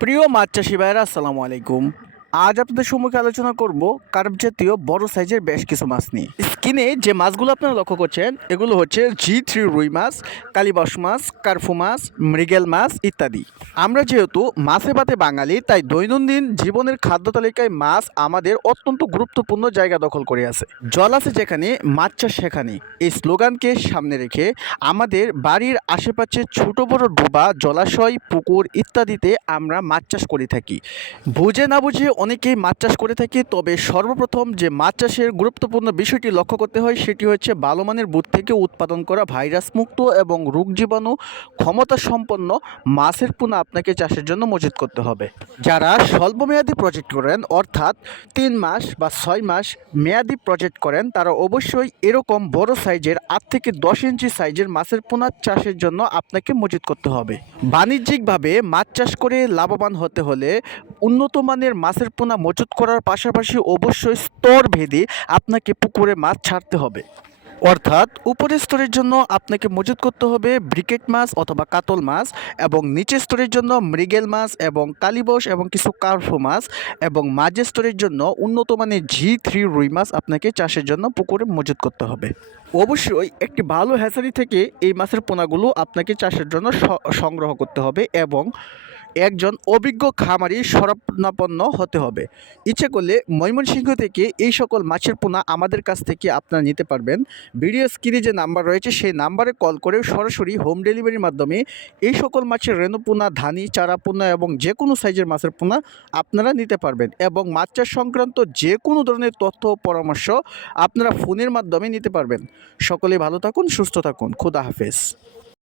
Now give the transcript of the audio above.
প্রিয় মাছ চাষি ভাইরা আসসালামু আলাইকুম। আজ আপনাদের সম্মুখে আলোচনা করব কার্প জাতীয় বড় সাইজের বেশ কিছু মাছ নিয়ে। স্ক্রিনে যে মাছগুলো আপনারা লক্ষ্য করছেন এগুলো হচ্ছে জি3 রুই মাছ, কালীবাউস মাছ, কার্পু মাছ, মৃগেল মাছ ইত্যাদি। আমরা যেহেতু মাছে ভাতে বাঙালি, তাই দৈনন্দিন জীবনের খাদ্য তালিকায় মাছ আমাদের অত্যন্ত গুরুত্বপূর্ণ জায়গা দখল করে আছে। জল আছে যেখানে মাছ চাষ সেখানে, এই স্লোগানকে সামনে রেখে আমাদের বাড়ির আশেপাশে ছোট বড় ডোবা, জলাশয়, পুকুর ইত্যাদিতে আমরা মাছ চাষ করে থাকি। বুঝে না বুঝে অনেকেই মাছ চাষ করে থাকি, তবে সর্বপ্রথম যে মাছ চাষের গুরুত্বপূর্ণ বিষয়টি লক্ষ্য করতে হয় সেটি হচ্ছে ভালো মানের বুট থেকে উৎপাদন করা ভাইরাস মুক্ত এবং রোগ জীবাণু ক্ষমতা সম্পন্ন মাছের পোনা আপনাকে চাষের জন্য মজুত করতে হবে। যারা স্বল্পমেয়াদী প্রজেক্ট করেন, অর্থাৎ 3 মাস বা 6 মাস মেয়াদি প্রজেক্ট করেন, তারা অবশ্যই এরকম বড় সাইজের 8 থেকে 10 ইঞ্চি সাইজের মাছের পোনা চাষের জন্য আপনাকে মজুত করতে হবে। বাণিজ্যিকভাবে মাছ চাষ করে লাভবান হতে হলে উন্নত মানের মাছের পোনা মজুত করার পাশাপাশি অবশ্যই স্তরভেদে আপনাকে পুকুরে মাছ ছাড়তে হবে। অর্থাৎ উপরের স্তরের জন্য আপনাকে মজুত করতে হবে ব্রিকেট মাছ অথবা কাতল মাছ, এবং নিচের স্তরের জন্য মৃগেল মাছ এবং কালীবাউস এবং কিছু কার্পু মাছ, এবং মাঝের স্তরের জন্য উন্নত মানের জি3 রুই মাছ আপনাকে চাষের জন্য পুকুরে মজুত করতে হবে। অবশ্যই একটি ভালো হ্যাচারি থেকে এই মাছের পোনাগুলো আপনাকে চাষের জন্য সংগ্রহ করতে হবে এবং একজন অভিজ্ঞ খামারি শরণাপন্ন হতে হবে। ইচ্ছে করলে ময়মনসিংহ থেকে এই সকল মাছের পোনা আমাদের কাছ থেকে আপনারা নিতে পারবেন। ভিডিও স্ক্রিনে যে নাম্বার রয়েছে সেই নাম্বারে কল করে সরাসরি হোম ডেলিভারির মাধ্যমে এই সকল মাছের রেণু পোনা, ধানি, চারা পোনা এবং যে কোনো সাইজের মাছের পোনা আপনারা নিতে পারবেন, এবং মাছ চাষ সংক্রান্ত যে কোনো ধরনের তথ্য ও পরামর্শ আপনারা ফোনের মাধ্যমে নিতে পারবেন। সকলে ভালো থাকুন, সুস্থ থাকুন। খোদা হাফেজ।